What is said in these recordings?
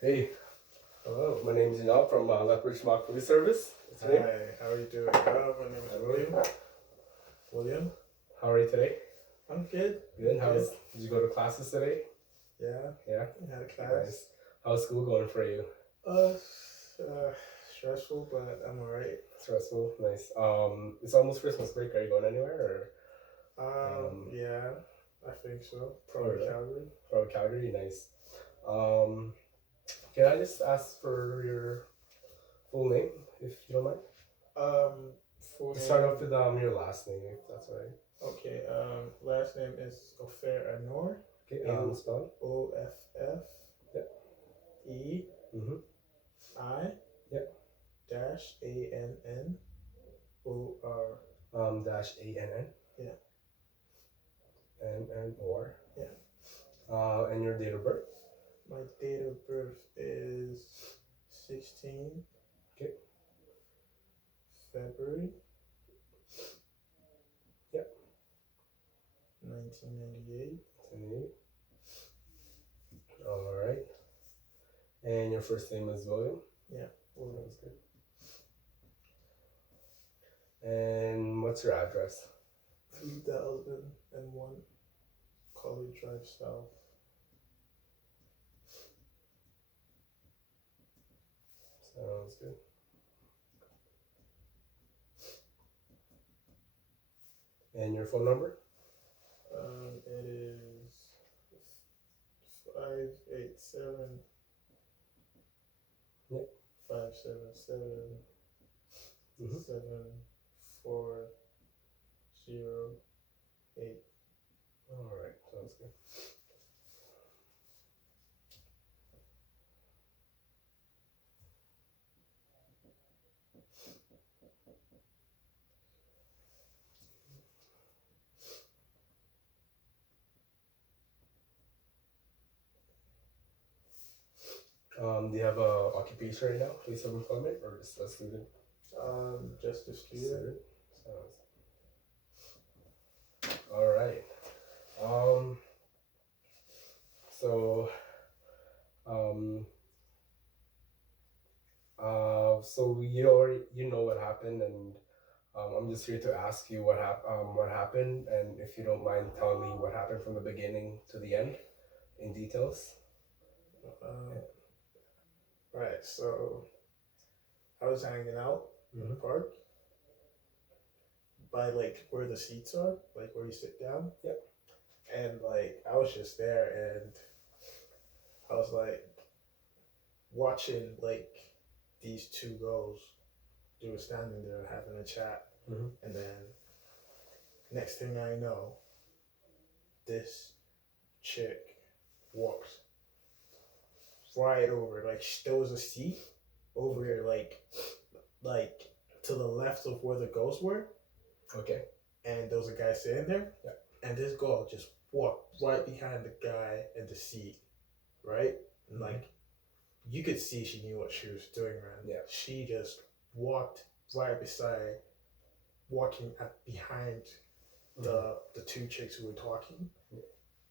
Hey, hello. My name is Janelle from Lethbridge Mock Police Service. What's your name? Hi, how are you doing? My name is William. William? How are you today? I'm good. Good. Good. Did you go to classes today? Yeah, Yeah. I had a class. Nice. How's school going for you? Uh, uh, Stressful, but I'm alright. Stressful. Nice. It's almost Christmas break. Are you going anywhere Yeah, I think so. Probably Florida? Calgary. Or Calgary? Nice. Um, can I just ask for your full name, if you don't mind? Um, Full To start name. off with your last name, if that's all right. Okay. Last name is Ofer Anor. Okay. Spell. OFF Yep. E Mhm. I Yep. dash ANNOR. Dash ANN. Yeah. NNOR. Yeah. And your date of birth. My date of birth is 16 Okay. February Yep. 1998. 28. All right. And your first name is William? Yeah, William. Sounds good. And what's your address? 3001 College Drive South. Sounds good. And your phone number? It is 587 Yep. 577 Mhm. 7408. All right. Sounds good. Do you have a occupation right now? Place of employment or just a student? Just a student. Student. Sounds. All right. Um. So. Um. So you know what happened, and I'm just here to ask you what happened, and if you don't mind telling me what happened from the beginning to the end in details. Um, right, so I was hanging out in the Mm-hmm. park by like where the seats are, like where you sit down. Yep. And like I was just there and I was like watching like these two girls. They were standing there having a chat. Mm-hmm. And then next thing I know, this chick walks right over. Like there was a seat over here, like to the left of where the girls were. Okay. And there was a guy sitting there. Yeah. And this girl just walked right behind the guy in the seat, right? And like you could see she knew what she was doing, man. Yeah. She just walked right beside, walking behind the two chicks who were talking,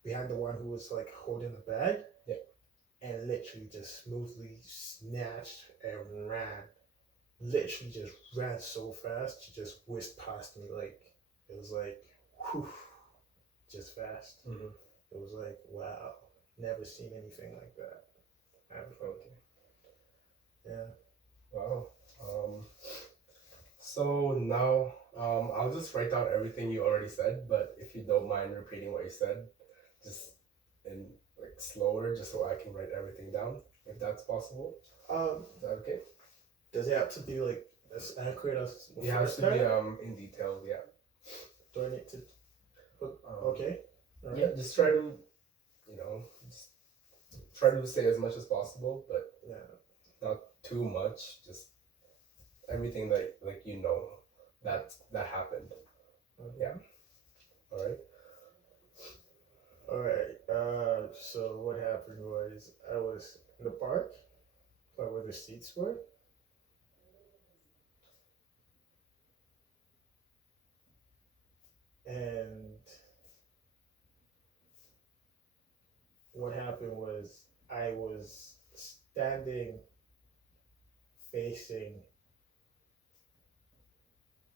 behind the one who was like holding the bag, and literally just smoothly snatched and ran. Literally just ran so fast, she just whisked past me like it was like, whew, just fast. Mm-hmm. It was like, wow, never seen anything like that. Okay. Yeah. Wow. So now I'll just write down everything you already said, but if you don't mind repeating what you said, just in like slower, just so I can write everything down, if that's possible. Is that okay? Does it have to be like as accurate as It has to be in detail, yeah. Do I need to put okay? Right. Yeah, just try to, just try to say as much as possible, but not too much. Just everything that that happened. Okay. Yeah. All right. All right. So what happened was I was in the park, like where the seats were. And what happened was I was standing facing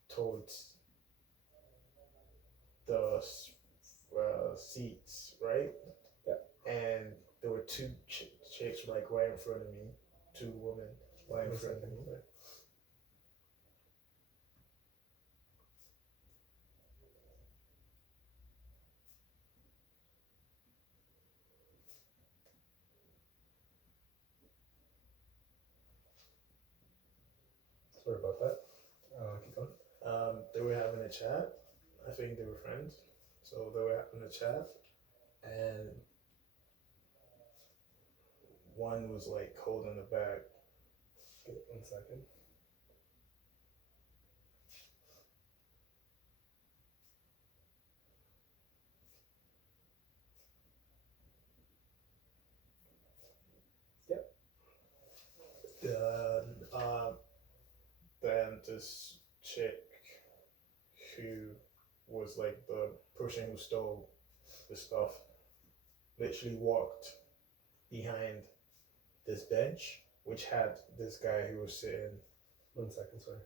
towards the seats, right? Yeah. And there were two chicks like right in front of me, two women right in front of me. Sorry about that. Keep going. They were having a chat. I think they were friends. So they were having a chat. And one was like holding the bag. Okay, 1 second. Then this chick who was like the person who stole the stuff literally walked behind this bench which had this guy who was sitting. 1 second, sorry.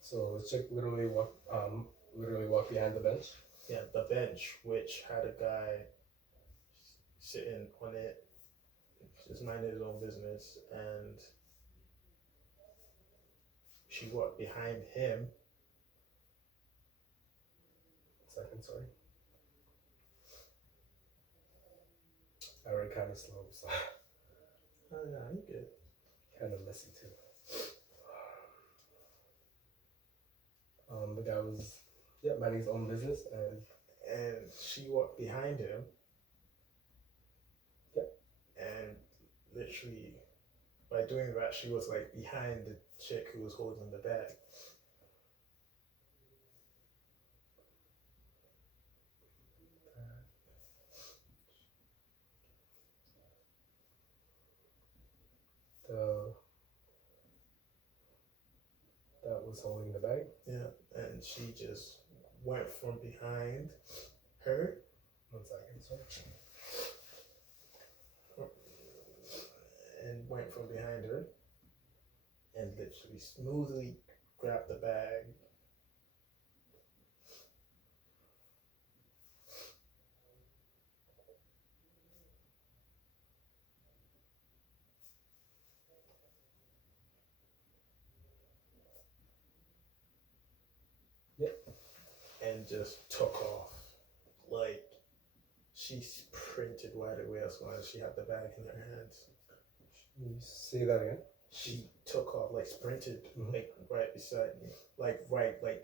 So the chick literally walked behind the bench. Yeah, the bench which had a guy sitting on it, just minding his own business, and she walked behind him. 1 second, sorry. I read kind of slow, so. Oh yeah, you good. Kind of messy too. The guy was minding his own business, and she walked behind him. Yep. And literally, by doing that, she was like behind the chick who was holding the bag. That was holding the bag. Yeah, and she just went from behind her. 1 second, sorry. And went from behind her and literally smoothly grabbed the bag. Yep. And just took off. Like, she sprinted right away as soon as she had the bag in her hands. You say that again? She took off, like sprinted, like right beside me. Like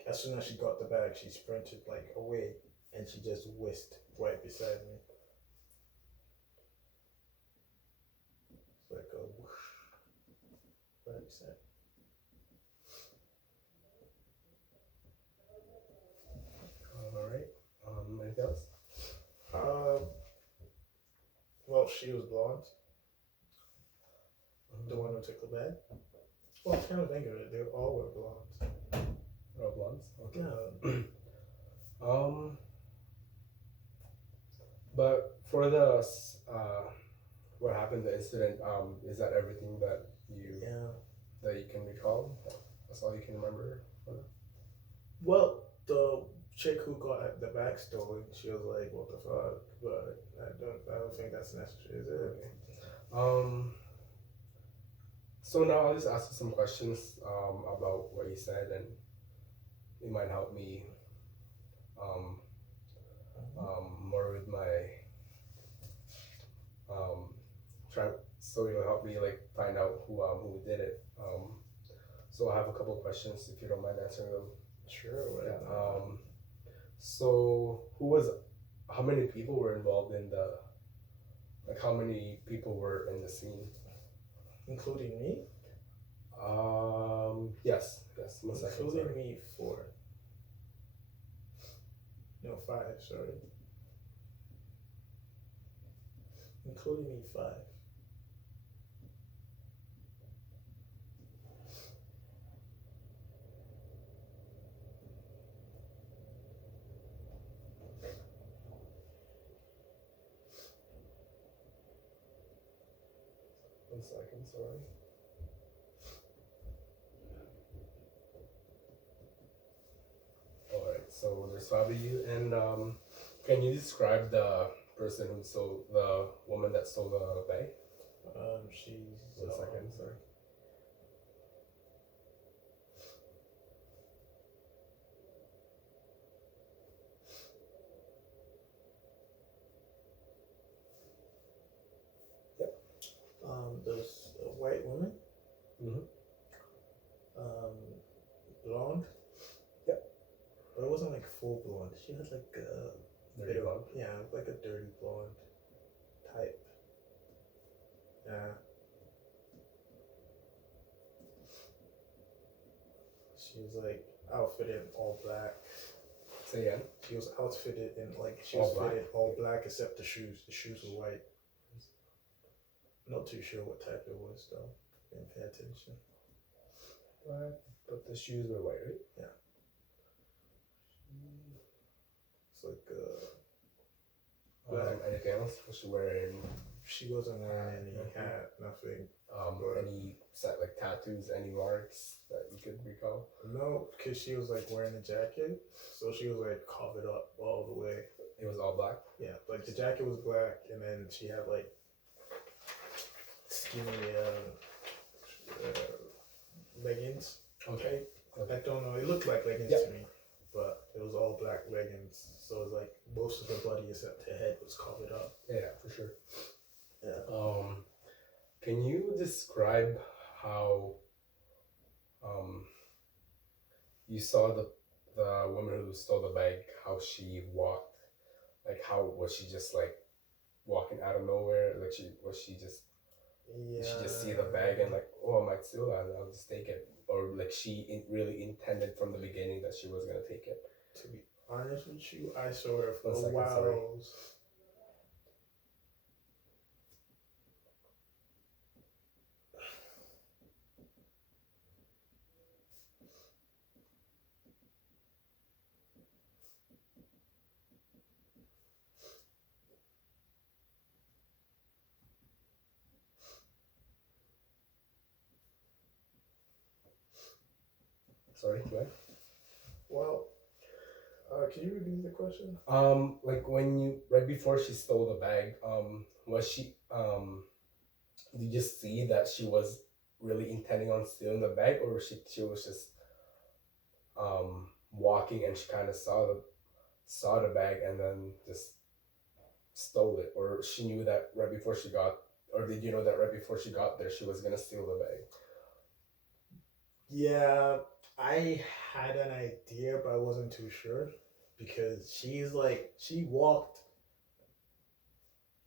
as soon as she got the bag, she sprinted like away, and she just whisked right beside me. It's like a whoosh, right beside. All right. Anything else? Well, she was blonde. The one who took the bag. Well, kind of think of it, they all were blondes. They're all blondes? Okay. Yeah. But for the what happened, the incident, is that everything that you can recall? That's all you can remember? Well, the chick who got the bag stolen, she was like, "What the fuck?" But I don't think that's necessary, is it? Okay. So now I'll just ask you some questions about what you said, and it might help me more with my so it'll help me like find out who did it. So I have a couple of questions if you don't mind answering them. Sure. Yeah. So how many people were involved in how many people were in the scene? Including me? Yes. Including me, 4. No, 5, sorry. Including me, 5. One second, sorry. All right, so there's five of you, and can you describe the person who stole the woman that stole the bag? She's. One second, sorry. There's a white woman. Mm-hmm. Blonde. Yep. But it wasn't like full blonde. She had like a Dirty blonde. Yeah, like a dirty blonde type. Yeah. She was like outfitted in all black. Say again. She was outfitted in like she All was black? fitted all black except the shoes. The shoes were white. Not too sure what type it was though. Didn't pay attention. Black, but the shoes were white, right? Yeah. It's like anything else? Was she wearing she wasn't wearing any hat, nothing. any set like tattoos, any marks that you could recall? No, because she was like wearing a jacket, so she was like covered up all the way. It was all black. Yeah, like the jacket was black, and then she had like skinny leggings. Okay. I don't know. It looked like leggings to me, but it was all black leggings. So it was like most of her body except her head was covered up. Yeah, for sure. Yeah. Can you describe how you saw the woman who stole the bag, how she walked? Like how was she just like walking out of nowhere? Like she just Yeah. did she just see the bag and like, oh, I might steal that, I'll just take it? Or like she really intended from the beginning that she was gonna take it? To be honest with you, I saw her for 1 a second, while. sorry. Sorry, go ahead. Well, can you repeat the question? Like when you right before she stole the bag, was she did you see that she was really intending on stealing the bag, or she was just walking and she kind of saw the bag and then just stole it, or she knew that right before she got, or did you know that right before she got there she was gonna steal the bag? Yeah, I had an idea, but I wasn't too sure because she walked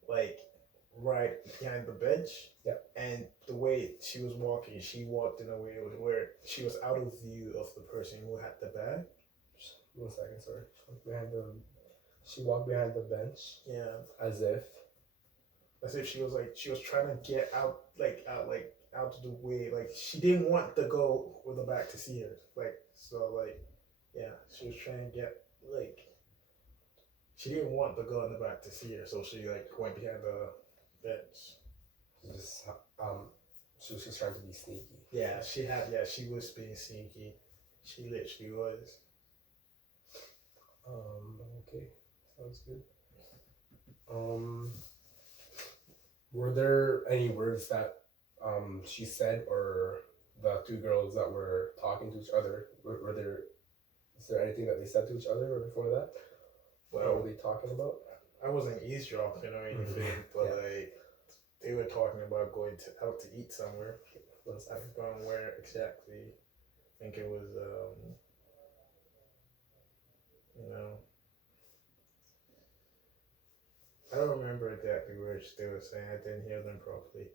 like right behind the bench. Yeah. And the way she was walking, she walked in a way where she was out of view of the person who had the bag. 1 second, sorry. She walked behind the bench. Yeah. As if she was trying to get out of the way. Like she didn't want the girl with the back to see her. She was trying to get she didn't want the girl in the back to see her, so she went behind the bench. She was just trying to be sneaky. Yeah, she was being sneaky. She literally was. Okay, sounds good. Were there any words that she said, or the two girls that were talking to each other, is there anything that they said to each other or before that? What were they talking about? I wasn't eavesdropping or anything, but they were talking about going out to eat somewhere. I forgot where exactly. I think it was I don't remember exactly which they were saying. I didn't hear them properly.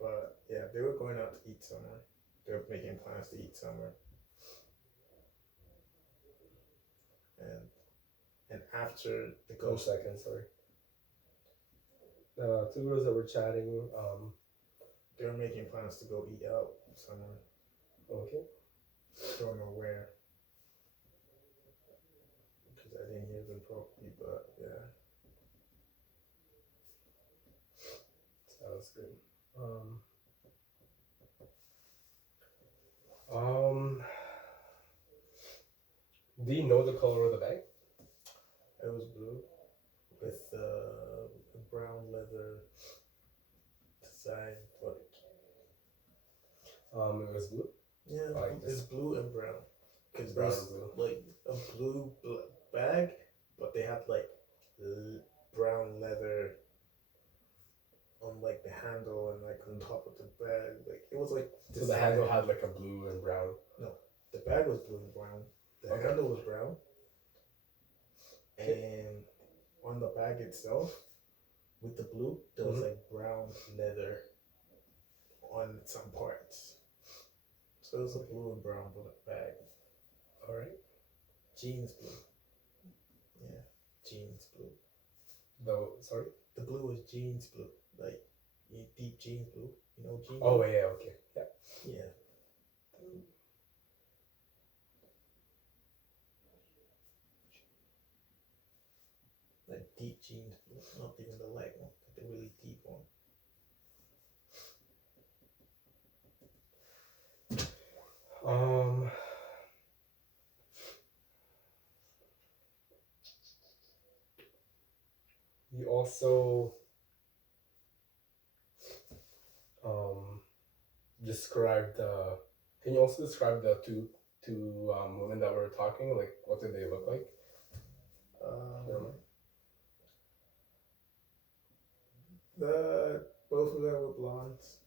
But yeah, they were going out to eat somewhere. They were making plans to eat somewhere. And after the ghost. 1 second, sorry. The two girls that were chatting, they were making plans to go eat out somewhere. Okay. Don't know where. Because I didn't hear them properly, but yeah. Sounds good. Um, do you know the color of the bag? It was blue with a brown leather design. Like It was blue. yeah, Like it's this blue and brown. Because brown there's and blue. like a blue bag, but they had like brown leather on like the handle and like on top of the bag. Like it was like So the handle had like a blue and brown. No, the bag was blue and brown. The Okay. handle was brown, Okay. and on the bag itself, with the blue, there was like brown leather on some parts. So it was a blue and brown bag. All right. Jeans blue. Yeah, jeans blue. No, sorry. The blue was jeans blue, like deep jeans blue. You know jeans. Oh blue? yeah, okay, yeah. Yeah. Like deep jeans blue, not even the light one, like the really deep one. You also described the. Can you also describe the two women that were talking? Like, what did they look like? The both of them were blondes,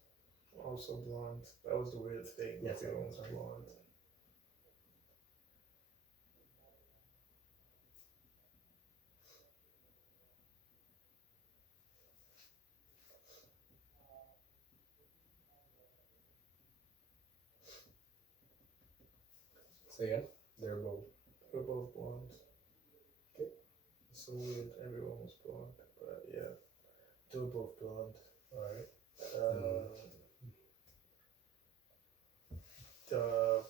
also blondes. That was the weird thing. Yes, everyone was blonde. So yeah, they're both. They were both blonde. Okay. It's so weird. Everyone was blonde, but yeah, they were both blonde. All right.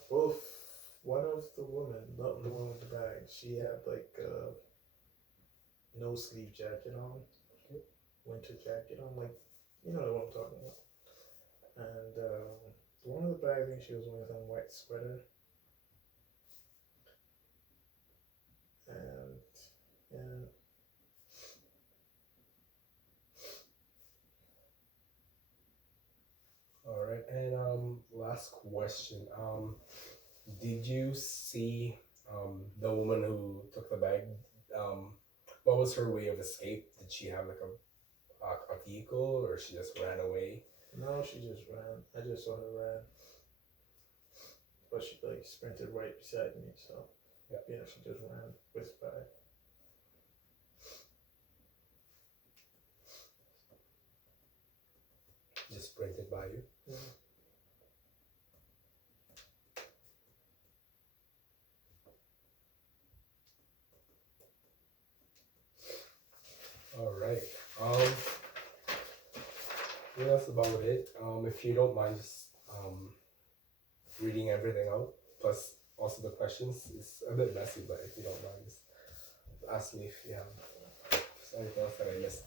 Both one of the women, not the one with the bag, she had like a no sleeve jacket on, winter jacket on, like you know what I'm talking about. And the one with the bag, I think she was wearing some white sweater. And yeah. All right, and last question. Did you see the woman who took the bag? What was her way of escape? Did she have like a vehicle, or she just ran away? No, she just ran. I just saw her run, but she like sprinted right beside me. So yeah, she just ran, whisked by. Just sprinted by you. Yeah. All right. Yeah, that's about it. If you don't mind just reading everything out, plus also the questions. It's a bit messy, but if you don't mind, just ask me if you have anything else that I missed.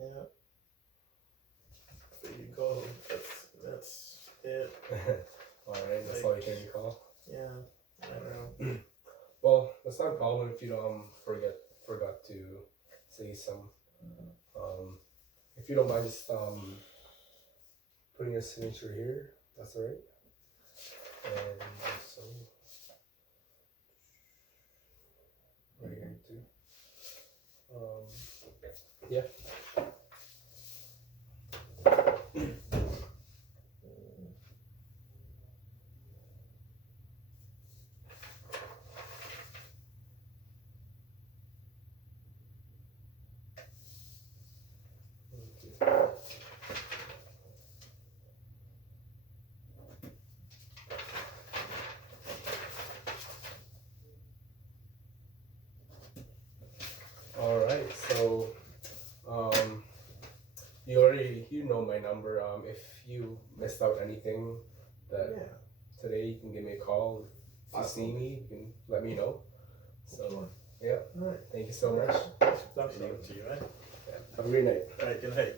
Yeah. There you go. That's it. All right, that's all you can recall. Yeah, I know. Well, that's not a problem if you forgot to say some. If you don't mind, just putting your signature here. That's all right. And also right here too. Yeah. All right, so you know my number. If you missed out anything that today, you can give me a call. If you see me, you can let me know. So yeah, all right. Thank you so much. Nice talking to you, right? Yeah. Have a great night. All right, good night.